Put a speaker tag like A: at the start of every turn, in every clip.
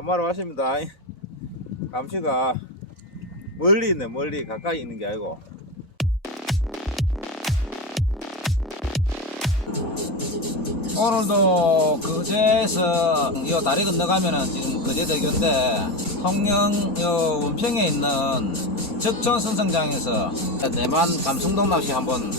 A: 한마로 하십니다. 감시가 멀리 있네, 멀리 가까이 있는 게 아니고. 오늘도 거제에서 이 다리 건너가면은 지금 거제대교인데 통영 요 원평에 있는 적천 선성장에서 내만 감성동 낚시 한번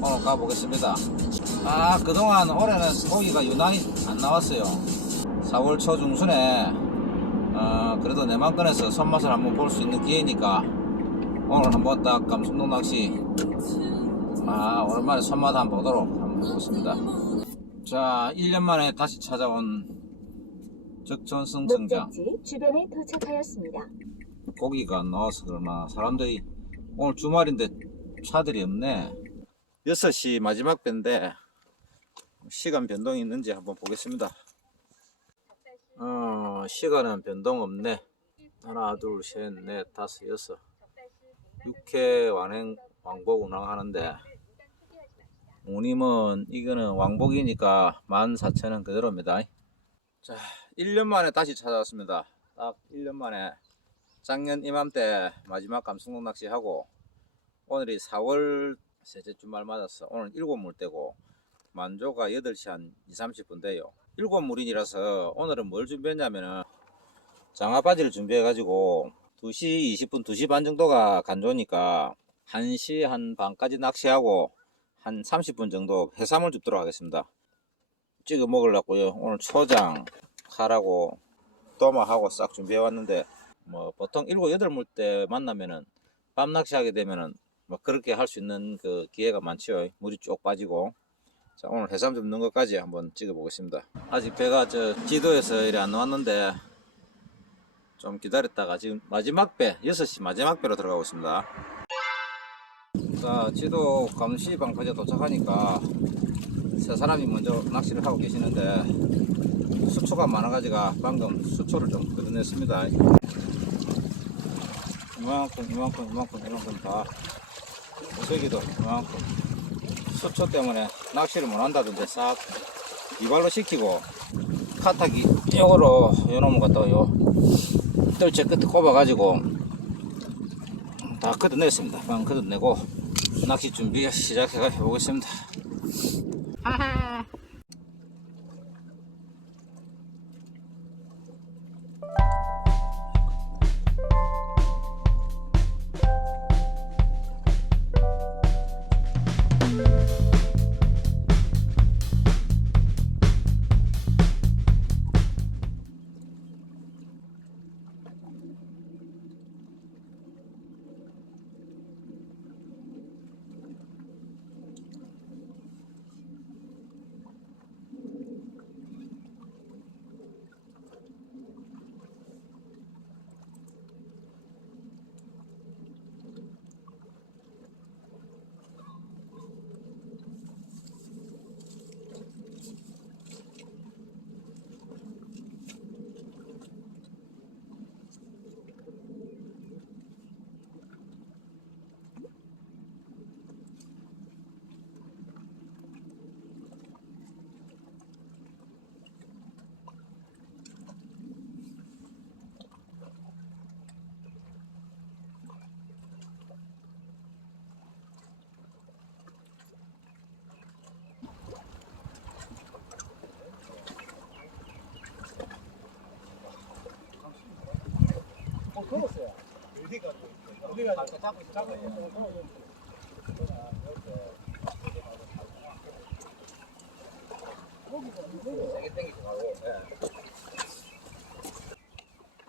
A: 오늘 가보겠습니다. 아 그동안 올해는 고기가 유난히 안 나왔어요. 4월 초 중순에 어, 그래도 내만권에서 손맛을 한번 볼 수 있는 기회니까 오늘 한번 딱 감성동 낚시 아 오랜만에 손맛 한번 보도록 한번 해보겠습니다. 자, 1년 만에 다시 찾아온 적천 성 성장.
B: 목적지 주변에 도착하였습니다.
A: 고기가 안 나와서 그러나 사람들이 오늘 주말인데 차들이 없네. 6시 마지막 배인데 시간 변동이 있는지 한번 보겠습니다. 어, 시간은 변동 없네. 하나, 둘, 셋, 넷, 다섯, 여섯. 6회 완행 왕복 운항하는데 우님은 이거는 왕복이니까 14,000원 그대로입니다. 자, 1년 만에 다시 찾아왔습니다. 딱 1년 만에 작년 이맘때 마지막 감성동 낚시하고 오늘이 4월 셋째 주말 맞았어. 오늘 일곱 물때고 만조가 8시 한 2, 30분 돼요. 일곱 물인이라서 오늘은 뭘 준비했냐면은 장아바지를 준비해가지고 2시 20분, 2시 반 정도가 간조니까 1시 한 반까지 낚시하고 한 30분 정도 해삼을 줍도록 하겠습니다. 찍어 먹으려고요. 오늘 초장, 칼하고 도마하고 싹 준비해 왔는데 뭐 보통 7, 8물 때 만나면은 밤 낚시하게 되면은 뭐 그렇게 할 수 있는 그 기회가 많지요. 물이 쭉 빠지고. 자, 오늘 해삼 줍는 것까지 한번 찍어 보겠습니다. 아직 배가 저 지도에서 이리 안 나왔는데 좀 기다렸다가 지금 마지막 배, 6시 마지막 배로 들어가고 있습니다. 자, 지도 감시 방파제 도착하니까 세 사람이 먼저 낚시를 하고 계시는데 수초가 많아가지고 방금 수초를 좀 걷어냈습니다. 이만큼, 이만큼, 이만큼, 이만큼 다 무서기도 이만큼 수초 때문에 낚시를 못 한다던데 싹 이발로 시키고 카타기 요거로 요놈을 갖다가 요 뜰채 끝에 꼽아가지고 다 걷어냈습니다. 방금 걷어내고 낚시 준비 시작해 보겠습니다.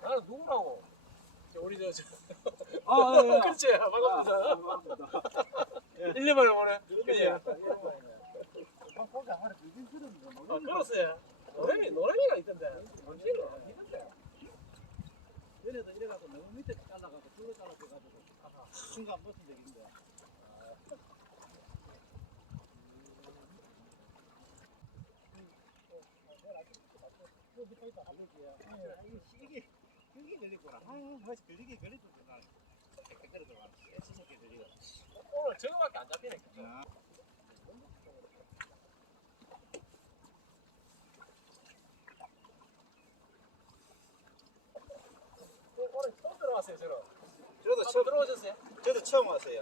C: 나는 누구라고? 저 우리 저, 저
A: 아, 예, 예.
C: 그렇지 반갑습니다. 1년 만에 보네. 그지? 아. 노래미 노래미가 있던데. 언제
D: 얘네도 이래가지고 너무 밑에 잘라가지고 불러 잘라가지고 순간 버튼 되긴데 이게 이게 걸리구나. 아, 다시 걸리구나. 댓글에 들어가. 애쓰게 들리고.
C: 오늘 저거밖에 안 잡히네. 왔어요 저는.
D: 저도 처음
C: 들어오셨어요?
D: 저도 처음 왔어요.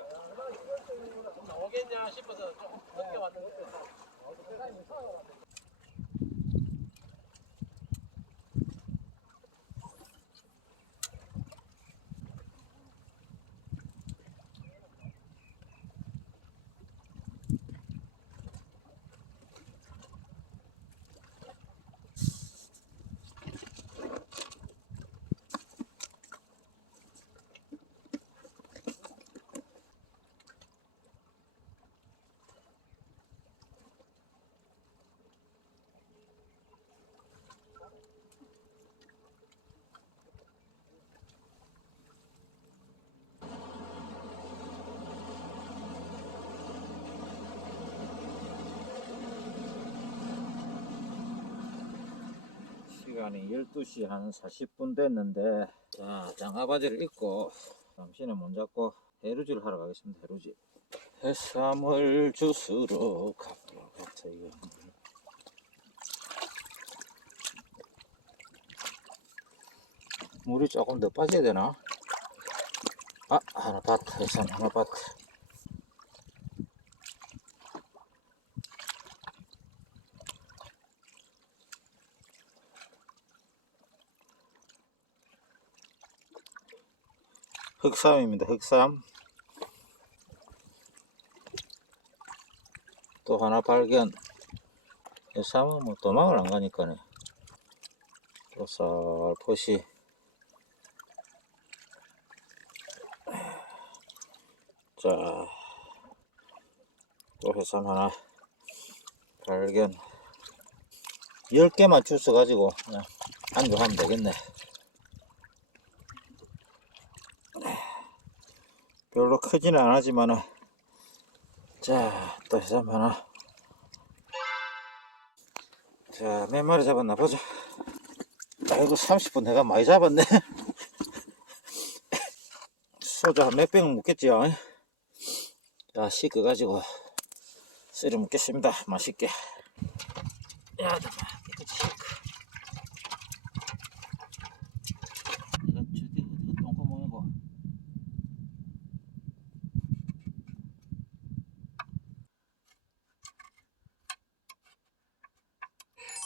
C: 나오겠냐 싶어서 좀 늦게 왔는데.
A: 시간이 12시 한 40분 됐는데 자 장화바지를 입고 잠시는 못 잡고 해루질 하러 가겠습니다 해루질. 해삼을 주스러 가보러 같아요 물이 조금 더 빠져야 되나? 아 하나 밭 해삼 하나 밭 흑삼입니다. 흑삼. 또 하나 발견. 흑삼은 뭐 도망을 안 가니까네. 또 살포시. 자, 또 해삼 하나 발견. 10개만 주워가지고 그냥 안주하면 되겠네. 별로 크지는 않았지만은 자, 또 해삼 하나. 자, 몇 마리 잡았나 보자 아이고 30분 내가 많이 잡았네. 소주 한 몇 병 먹겠지요? 자, 씻어가지고 썰어 먹겠습니다. 맛있게. 야, 잠깐만 깨끗이 씻고 이거 저기 어디가 똥구멍이고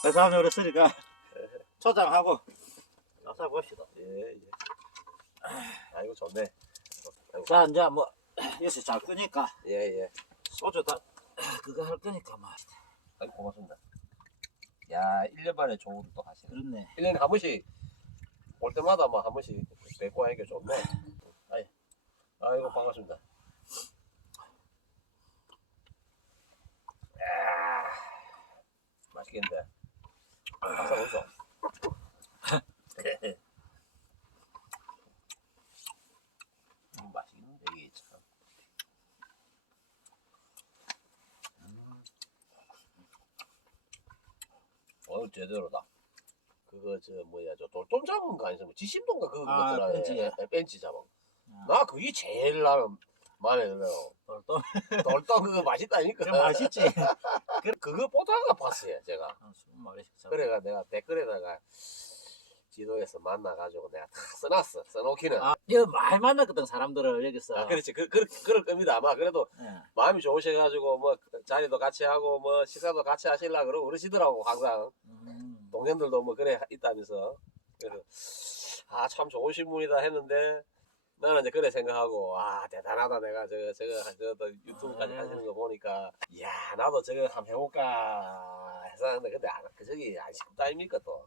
A: 해삼 요리쓰니까 초장하고 나사 봅시다.
C: 예 예. 아 이거 좋네.
A: 자 이제 뭐 요새 잘 끄니까
C: 예 예.
A: 소주 다 그거 할 거니까 뭐
C: 아이 고맙습니다. 야 1년 만에 좋은 또 하시네.
A: 그렇네.
C: 1년에 한 번씩 올 때마다 뭐한 번씩 뵙고 하니까 좋네. 아이, 아이고 반갑습니다. 야, 맛있겠는데. 항상 웃어. 음, 맛있는데 이게 참. 음. 오늘 제대로다. 그거 저 뭐야 저 돌돔 잡은 거 아니죠? 뭐 지심동가 그거
A: 아. 벤치.
C: 예, 예, 벤치 잡은. 거.
A: 아.
C: 나 그게 제일 나는 마음에 들어요.
A: 또
C: 돌돔 그거 맛있다니까.
A: 맛있지.
C: 그 그거 보다가 봤어요 제가.
A: 한 20마리씩 잡아.
C: 그래가 내가 댓글에다가 지도에서 만나가지고 내가 다 써놨어. 써놓기는. 아,
A: 아, 이거 많이 만났거든 사람들을 여기서.
C: 그렇지. 그, 그, 그럴 겁니다. 아마 그래도
A: 예.
C: 마음이 좋으셔가지고 뭐 자리도 같이 하고 뭐 식사도 같이 하실라 그러고 그러시더라고 항상.
A: 음.
C: 동년들도 뭐 그래 있다면서 그래서 아 참 좋으신 분이다 했는데 나는 이제 그래 생각하고 아 대단하다 내가 저거 저거 저거 유튜브까지
A: 아.
C: 하시는 거 보니까 야 나도 저거 한번 해볼까 했었는데 근데 안, 그 저기 안 시끄럽다 아닙니까 또.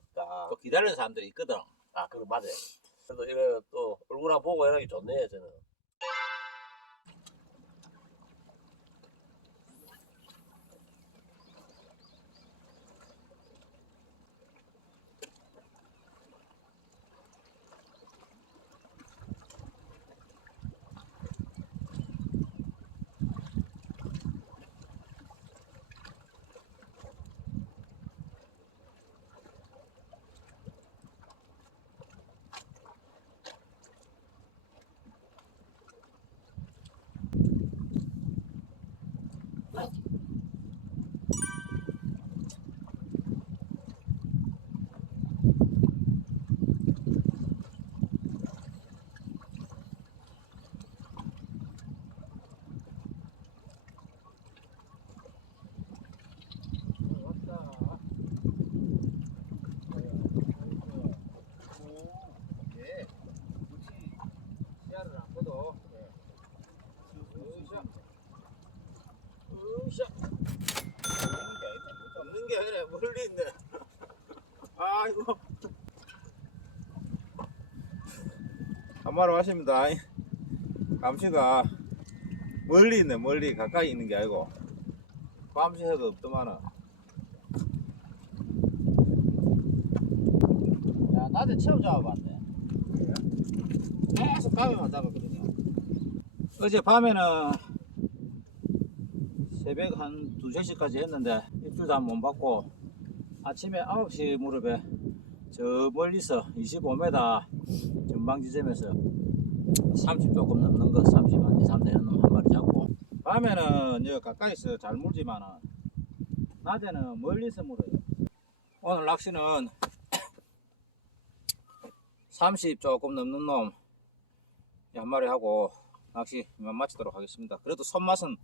A: 또 기다리는 사람들이 있거든.
C: 아 그거 맞아요. 그래도 이래 또 얼굴 한번 보고 이러기 좋네 저는.
A: 있네. 아이고. 한마로 하십니다. 감시가 멀리 있네, 멀리 가까이 있는 게 아니고 밤새도 없더만은. 야, 낮에 처음 잡아봤네. 계속 밤에만 잡았거든요. 어제 밤에는 새벽 한 2, 3시까지 했는데 입질도 한 번 받고 아침에 9시 무렵에 저 멀리서 25m 전방 지점에서 30 조금 넘는 거 30, 한 2, 3 되는 놈 한 마리 잡고 밤에는 여기 가까이서 잘 물지만은 낮에는 멀리서 물어요. 오늘 낚시는 30 조금 넘는 놈 한 마리 하고 낚시 마치도록 하겠습니다. 그래도 손맛은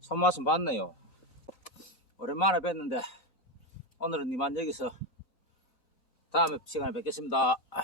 A: 손맛은 맞네요. 오랜만에 뵀는데 오늘은 이만 여기서 다음에 시간에 뵙겠습니다. 아.